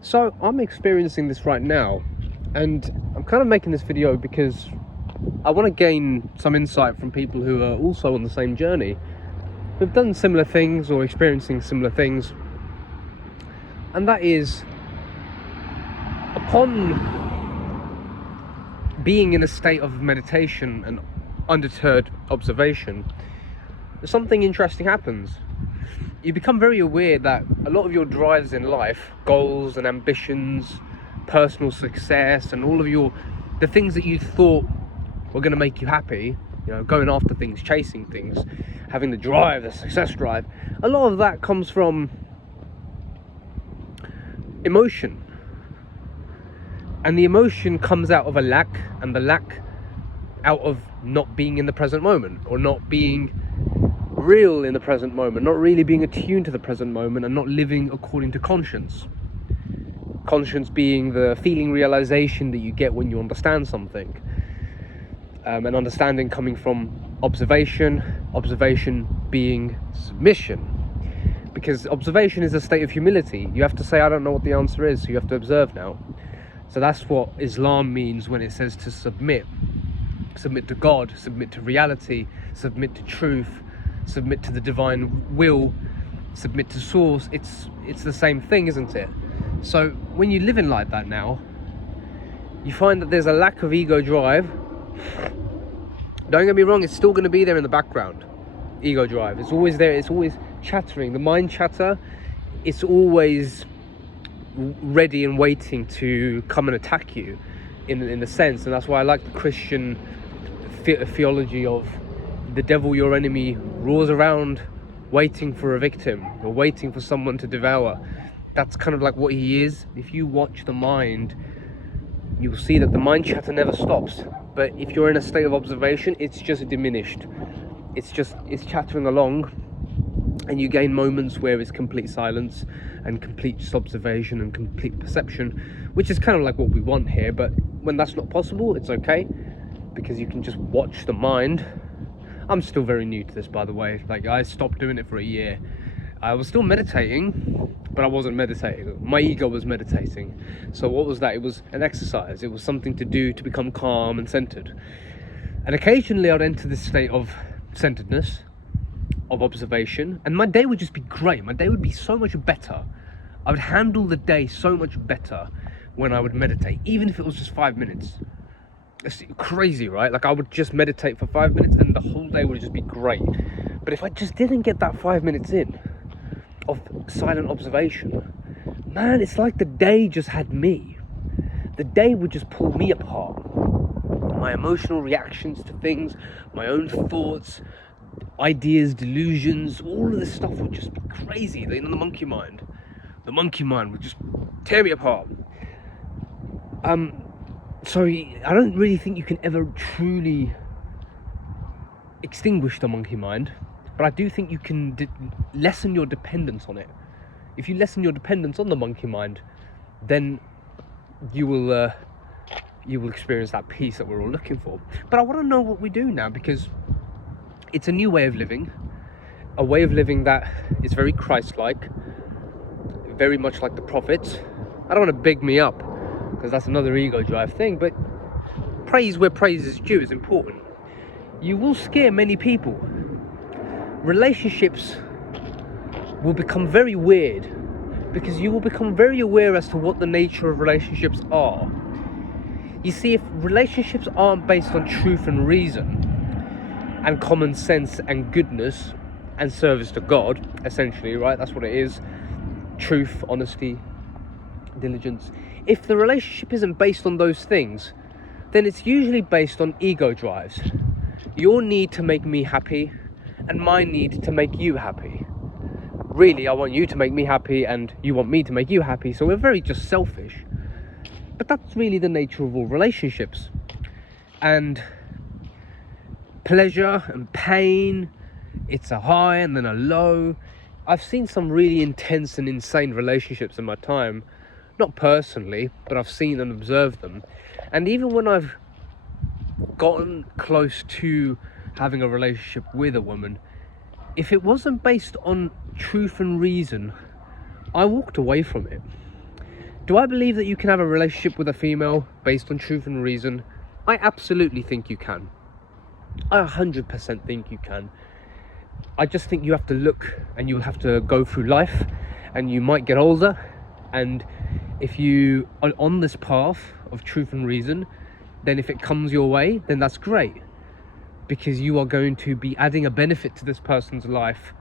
So I'm experiencing this right now, and I'm kind of making this video because I want to gain some insight from people who are also on the same journey, who've done similar things or experiencing similar things. And that is, upon being in a state of meditation and undeterred observation, something interesting happens. You become very aware that a lot of your drives in life, goals and ambitions, personal success, and all of the things that you thought were going to make you happy, going after things, chasing things, having the drive, the success drive, a lot of that comes from emotion. And the emotion comes out of a lack, and the lack out of not being in the present moment, or not being real in the present moment, not really being attuned to the present moment, and not living according to conscience. Conscience being the feeling realization that you get when you understand something, and understanding coming from observation being submission, because observation is a state of humility. You have to say, I don't know what the answer is, so you have to observe now. So that's what Islam means when it says to submit to God, submit to reality, submit to truth, submit to the divine will, submit to source. It's the same thing, isn't it? So when you're living like that now, you find that there's a lack of ego drive. Don't get me wrong, it's still going to be there in the background. Ego drive, it's always there, it's always chattering. The mind chatter, it's always ready and waiting to come and attack you in the sense. And that's why I like the Christian theology of the devil, your enemy, roars around waiting for a victim or waiting for someone to devour. That's kind of like what he is. If you watch the mind, you'll see that the mind chatter never stops. But if you're in a state of observation, it's just diminished. It's chattering along, and you gain moments where it's complete silence and complete just observation and complete perception, which is kind of like what we want here. But when that's not possible, it's okay, because you can just watch the mind. I'm still very new to this, by the way. Like, I stopped doing it for a year. I was still meditating, but I wasn't meditating. My ego was meditating. So what was that? It was an exercise. It was something to do to become calm and centered. And occasionally I'd enter this state of centeredness, of observation, and my day would just be great. My day would be so much better. I would handle the day so much better when I would meditate, even if it was just 5 minutes. It's crazy, right? Like, I would just meditate for 5 minutes and the whole day would just be great. But if I just didn't get that 5 minutes in of silent observation, man, it's like the day just had me. The day would just pull me apart. My emotional reactions to things, my own thoughts, ideas, delusions, all of this stuff would just be crazy. The monkey mind. The monkey mind would just tear me apart. So I don't really think you can ever truly extinguish the monkey mind, but I do think you can lessen your dependence on it. If you lessen your dependence on the monkey mind, then you will experience that peace that we're all looking for. But I want to know what we do now, because it's a new way of living, a way of living that is very Christ-like, very much like the prophets. I don't want to big me up, because that's another ego drive thing, but praise where praise is due is important. You will scare many people. Relationships will become very weird, because you will become very aware as to what the nature of relationships are. You see, if relationships aren't based on truth and reason, and common sense and goodness and service to God, essentially, right? That's what it is. Truth, honesty, diligence. If the relationship isn't based on those things, then it's usually based on ego drives. Your need to make me happy and my need to make you happy. Really, I want you to make me happy and you want me to make you happy, so we're very just selfish. But that's really the nature of all relationships. And pleasure and pain, it's a high and then a low. I've seen some really intense and insane relationships in my time, not personally, but I've seen and observed them. And even when I've gotten close to having a relationship with a woman, if it wasn't based on truth and reason, I walked away from it. Do I believe that you can have a relationship with a female based on truth and reason? I absolutely think you can. I 100% think you can. I just think you have to look, and you'll have to go through life, and you might get older, and if you are on this path of truth and reason, then if it comes your way, then that's great, because you are going to be adding a benefit to this person's life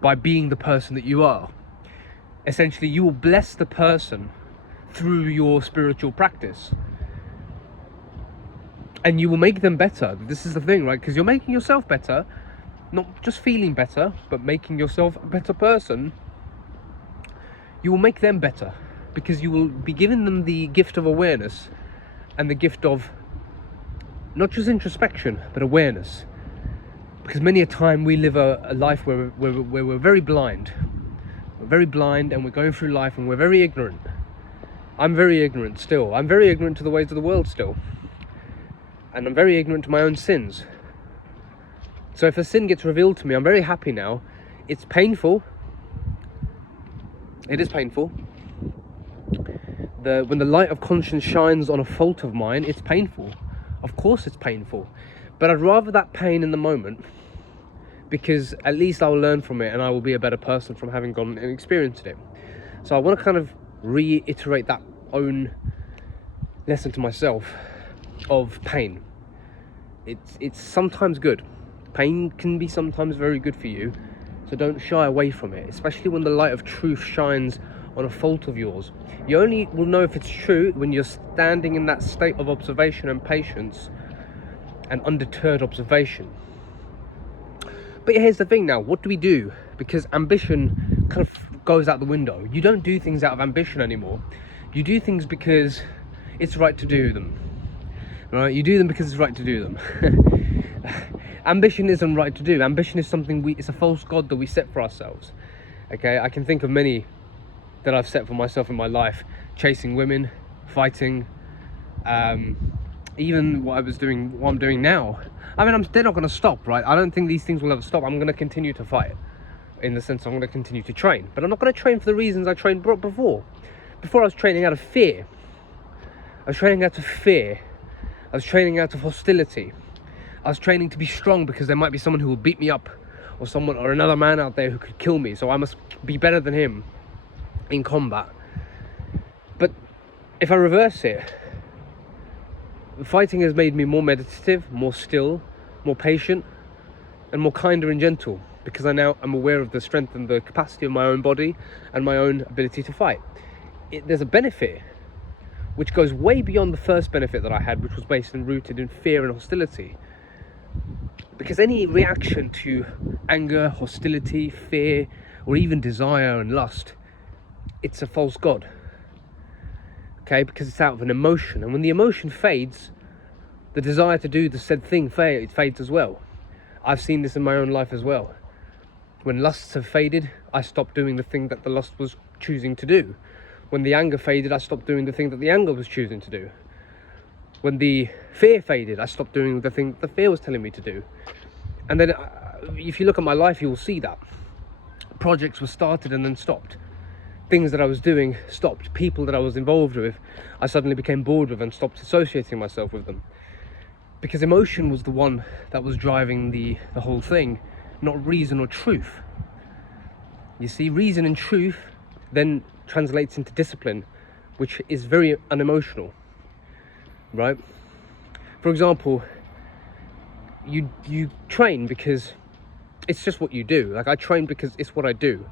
by being the person that you are. Essentially, you will bless the person through your spiritual practice, and you will make them better. This is the thing, right? Because you're making yourself better, not just feeling better, but making yourself a better person. You will make them better, because you will be giving them the gift of awareness, and the gift of not just introspection, but awareness. Because many a time we live a life where we're very blind. We're very blind, and we're going through life, and we're very ignorant. I'm very ignorant still. I'm very ignorant to the ways of the world still. And I'm very ignorant to my own sins. So if a sin gets revealed to me, I'm very happy now. It's painful. It is painful. When the light of conscience shines on a fault of mine, it's painful. Of course it's painful. But I'd rather that pain in the moment, because at least I'll learn from it, and I will be a better person from having gone and experienced it. So I want to kind of reiterate that own lesson to myself of pain. It's sometimes good. Pain can be sometimes very good for you, so don't shy away from it, especially when the light of truth shines on a fault of yours. You only will know if it's true when you're standing in that state of observation and patience and undeterred observation. But here's the thing now, what do we do? Because ambition kind of goes out the window. You don't do things out of ambition anymore. You do things because it's right to do them. Right? You do them because it's right to do them. Ambition isn't right to do. Ambition is something it's a false god that we set for ourselves. Okay, I can think of many that I've set for myself in my life: chasing women, fighting, even what I'm doing now. I mean, they're not going to stop, right? I don't think these things will ever stop. I'm going to continue to fight, in the sense I'm going to continue to train, but I'm not going to train for the reasons I trained before. Before, I was training out of fear. I was training out of fear. I was training out of hostility. I was training to be strong because there might be someone who will beat me up, or someone or another man out there who could kill me, so I must be better than him in combat. But if I reverse it, fighting has made me more meditative, more still, more patient, and more kinder and gentle, because I now am aware of the strength and the capacity of my own body and my own ability to fight. There's a benefit which goes way beyond the first benefit that I had, which was based and rooted in fear and hostility. Because any reaction to anger, hostility, fear, or even desire and lust, it's a false god. Okay, because it's out of an emotion, and when the emotion fades, the desire to do the said thing fades as well. I've seen this in my own life as well. When lusts have faded, I stopped doing the thing that the lust was choosing to do. When the anger faded, I stopped doing the thing that the anger was choosing to do. When the fear faded, I stopped doing the thing that the fear was telling me to do. And then if you look at my life, you'll see that projects were started and then stopped. Things that I was doing stopped. People that I was involved with, I suddenly became bored with and stopped associating myself with them. Because emotion was the one that was driving the whole thing, not reason or truth. You see, reason and truth then translates into discipline, which is very unemotional, right? For example, you train because it's just what you do. Like, I train because it's what I do.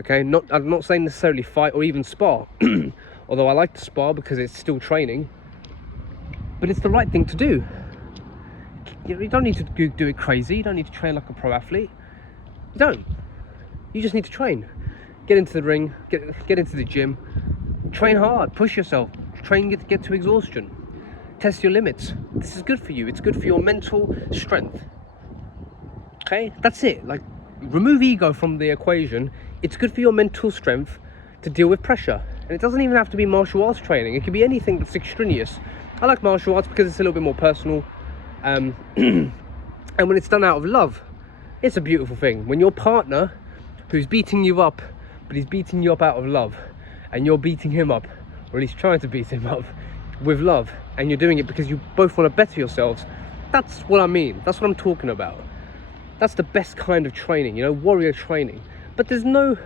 Okay, I'm not saying necessarily fight or even spar, although I like to spar because it's still training, but it's the right thing to do. You don't need to do it crazy. You don't need to train like a pro athlete. You don't. You just need to train. Get into the ring, get into the gym, train hard, push yourself, get to exhaustion, test your limits. This is good for you. It's good for your mental strength. Okay, that's it. Like, remove ego from the equation. It's good for your mental strength to deal with pressure. And it doesn't even have to be martial arts training. It could be anything that's extraneous. I like martial arts because it's a little bit more personal. And when it's done out of love, it's a beautiful thing. When your partner, who's beating you up, but he's beating you up out of love, and you're beating him up or at least trying to beat him up, with love, and you're doing it because you both want to better yourselves. That's what I mean. That's what I'm talking about. That's the best kind of training, you know, warrior training. But there's no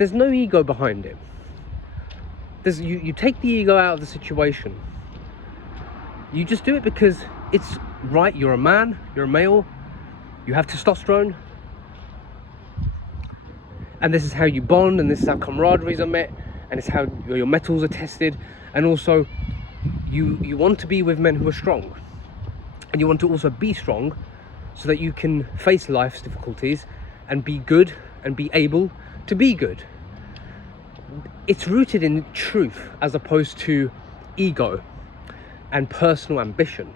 ego behind it. You take the ego out of the situation. You just do it because it's right. You're a man, you're a male, you have testosterone, and this is how you bond, and this is how camaraderies are met, and it's how your metals are tested. And also you want to be with men who are strong, and you want to also be strong so that you can face life's difficulties and be good and be able to be good. It's rooted in truth as opposed to ego and personal ambition.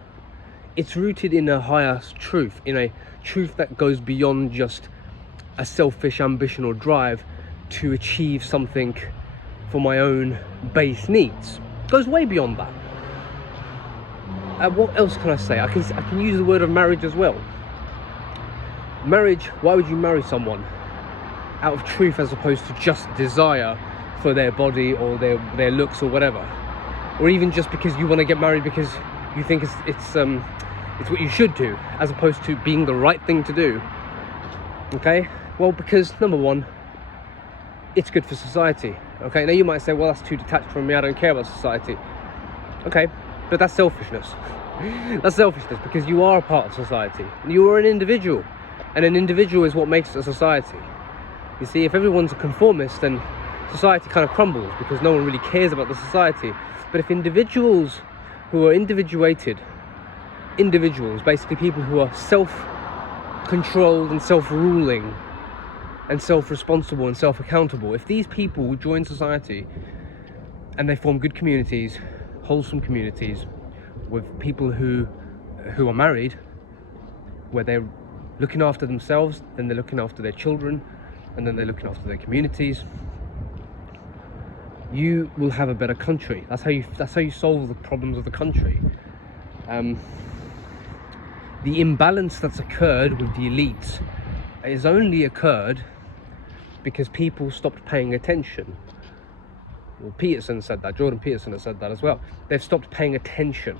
It's rooted in a higher truth, in a truth that goes beyond just a selfish ambition or drive to achieve something for my own base needs. It goes way beyond that. What else can I say? I can use the word of marriage as well. Marriage, why would you marry someone out of truth as opposed to just desire for their body or their looks or whatever? Or even just because you want to get married because you think it's what you should do, as opposed to being the right thing to do. Okay? Well, because number one, it's good for society. Okay, now you might say, well, that's too detached from me, I don't care about society. Okay, but that's selfishness. That's selfishness, because you are a part of society. You are an individual, and an individual is what makes a society. You see, if everyone's a conformist, then society kind of crumbles, because no one really cares about the society. But if individuals who are individuated, individuals, basically people who are self-controlled and self-ruling and self-responsible and self-accountable, if these people join society and they form good communities, wholesome communities, with people who are married, where they're looking after themselves, then they're looking after their children, and then they're looking after their communities, you will have a better country. That's how you solve the problems of the country. The imbalance that's occurred with the elites has only occurred because people stopped paying attention. Well, Peterson said that. Jordan Peterson has said that as well. They've stopped paying attention.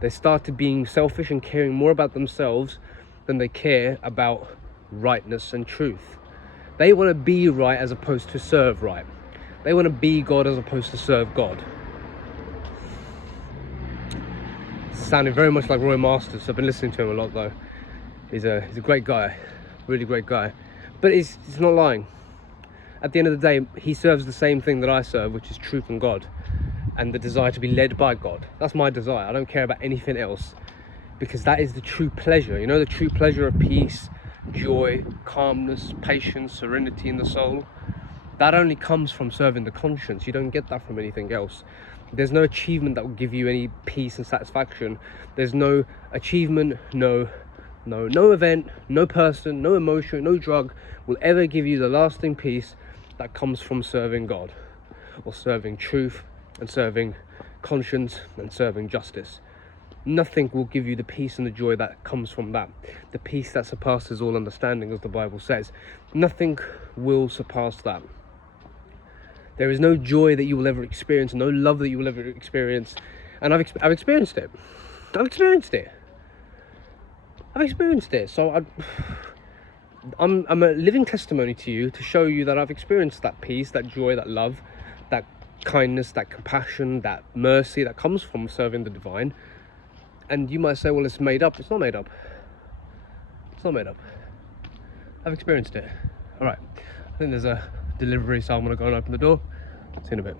They started being selfish and caring more about themselves than they care about rightness and truth. They want to be right as opposed to serve right. They want to be God as opposed to serve God. Sounding very much like Roy Masters. I've been listening to him a lot though. He's a great guy, really great guy. But he's not lying. At the end of the day, he serves the same thing that I serve, which is truth and God, and the desire to be led by God. That's my desire. I don't care about anything else, because that is the true pleasure. You know, the true pleasure of peace, joy, calmness, patience, serenity in the soul. That only comes from serving the conscience. You don't get that from anything else. There's no achievement that will give you any peace and satisfaction. There's no achievement, no event, no person, no emotion, no drug will ever give you the lasting peace that comes from serving God, or serving truth, and serving conscience, and serving justice. Nothing will give you the peace and the joy that comes from that. The peace that surpasses all understanding, as the Bible says. Nothing will surpass that. There is no joy that you will ever experience, no love that you will ever experience. And I've experienced it. I've experienced it. So I'm a living testimony to you, to show you that I've experienced that peace, that joy, that love, that kindness, that compassion, that mercy that comes from serving the divine. And you might say, well, it's made up. It's not made up. It's not made up. I've experienced it. All right. I think there's a delivery, so I'm going to go and open the door. See you in a bit.